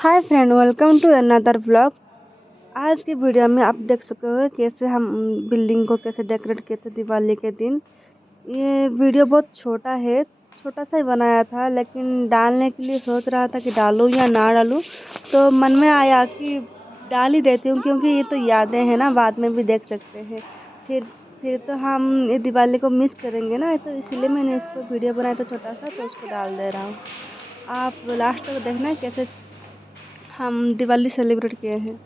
Hi friend, welcome to another vlog. आज की video में आप देख सकते हो कैसे हम बिल्डिंग को कैसे डेकोरेट किए थे दिवाली के दिन। ये वीडियो बहुत छोटा है, छोटा सा ही बनाया था, लेकिन डालने के लिए सोच रहा था कि डालूं या ना डालूं, तो मन में आया कि डाल ही देती हूँ, क्योंकि ये तो यादें हैं ना, बाद में भी देख सकते हैं। फिर तो हम ये दिवाली को मिस करेंगे ना, तो इसीलिए मैंने इसको वीडियो बनाया था छोटा सा, तो इसको डाल दे रहा हूँ। आप लास्ट तक देखना कैसे हम दिवाली सेलिब्रेट किए हैं।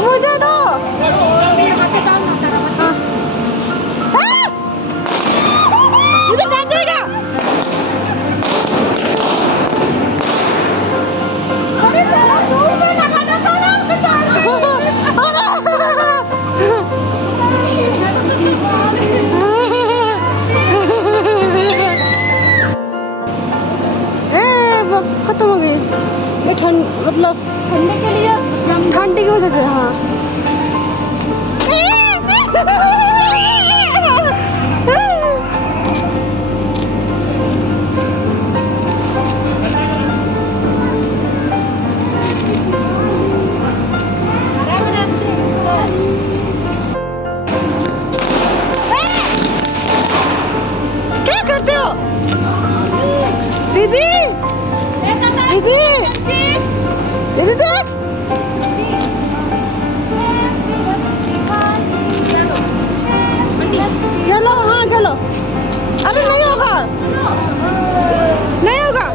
मुझे दो। खत्म हो गई ये ठंड, मतलब ठंडे के लिए, ठंडी की वजह से। हाँ क्या करते हो दीदी? दीदी दीदी देख, चलो। हाँ चलो। अरे नहीं होगा, नहीं होगा।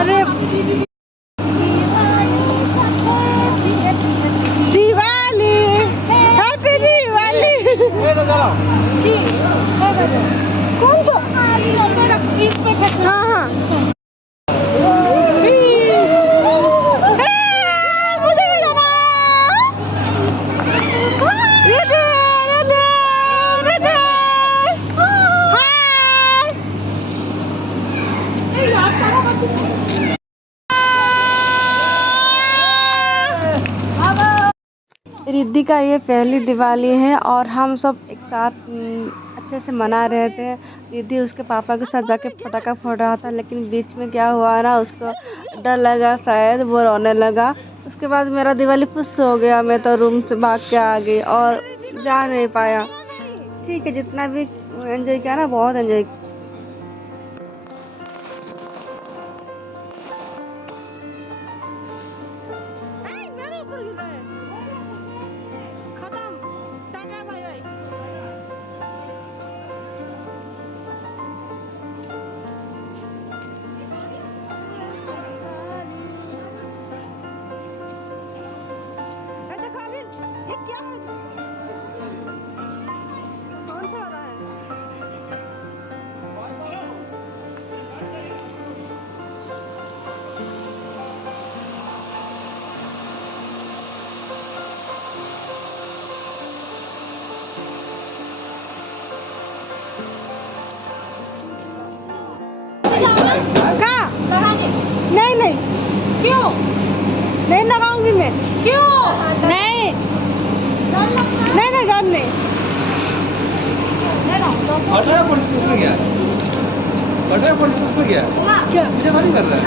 अरे दिवाली, हैप्पी दिवाली। कौन को? हाँ हाँ मुझे भी जाना। रिधि, रिधि, रिधि, रिद्धि का ये पहली दिवाली है और हम सब एक साथ अच्छे से मना रहे थे। रिद्धि उसके पापा के साथ जाके पटाखा फोड़ रहा था, लेकिन बीच में क्या हुआ ना, उसको डर लगा, शायद वो रोने लगा। उसके बाद मेरा दिवाली खुश हो गया, मैं तो रूम से भाग के आ गई और जा नहीं पाया। ठीक है, जितना भी एंजॉय किया ना, बहुत एंजॉय किया। नहीं नहीं, क्यों नहीं लगाऊंगी मैं? क्यों नहीं? नहीं नहीं, डर नहीं। क्या मुझे नहीं कर रहा है?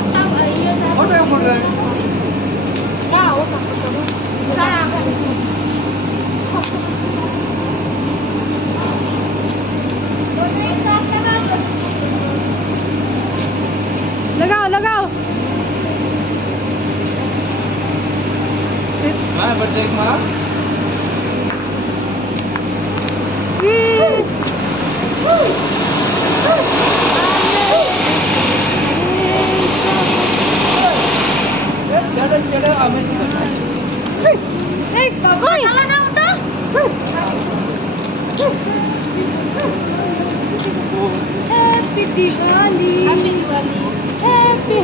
और क्या बोल रहा है? लगाओ लगाओ। बच्चे मारा चलो चलो, हमें happy Diwali, happy Diwali, happy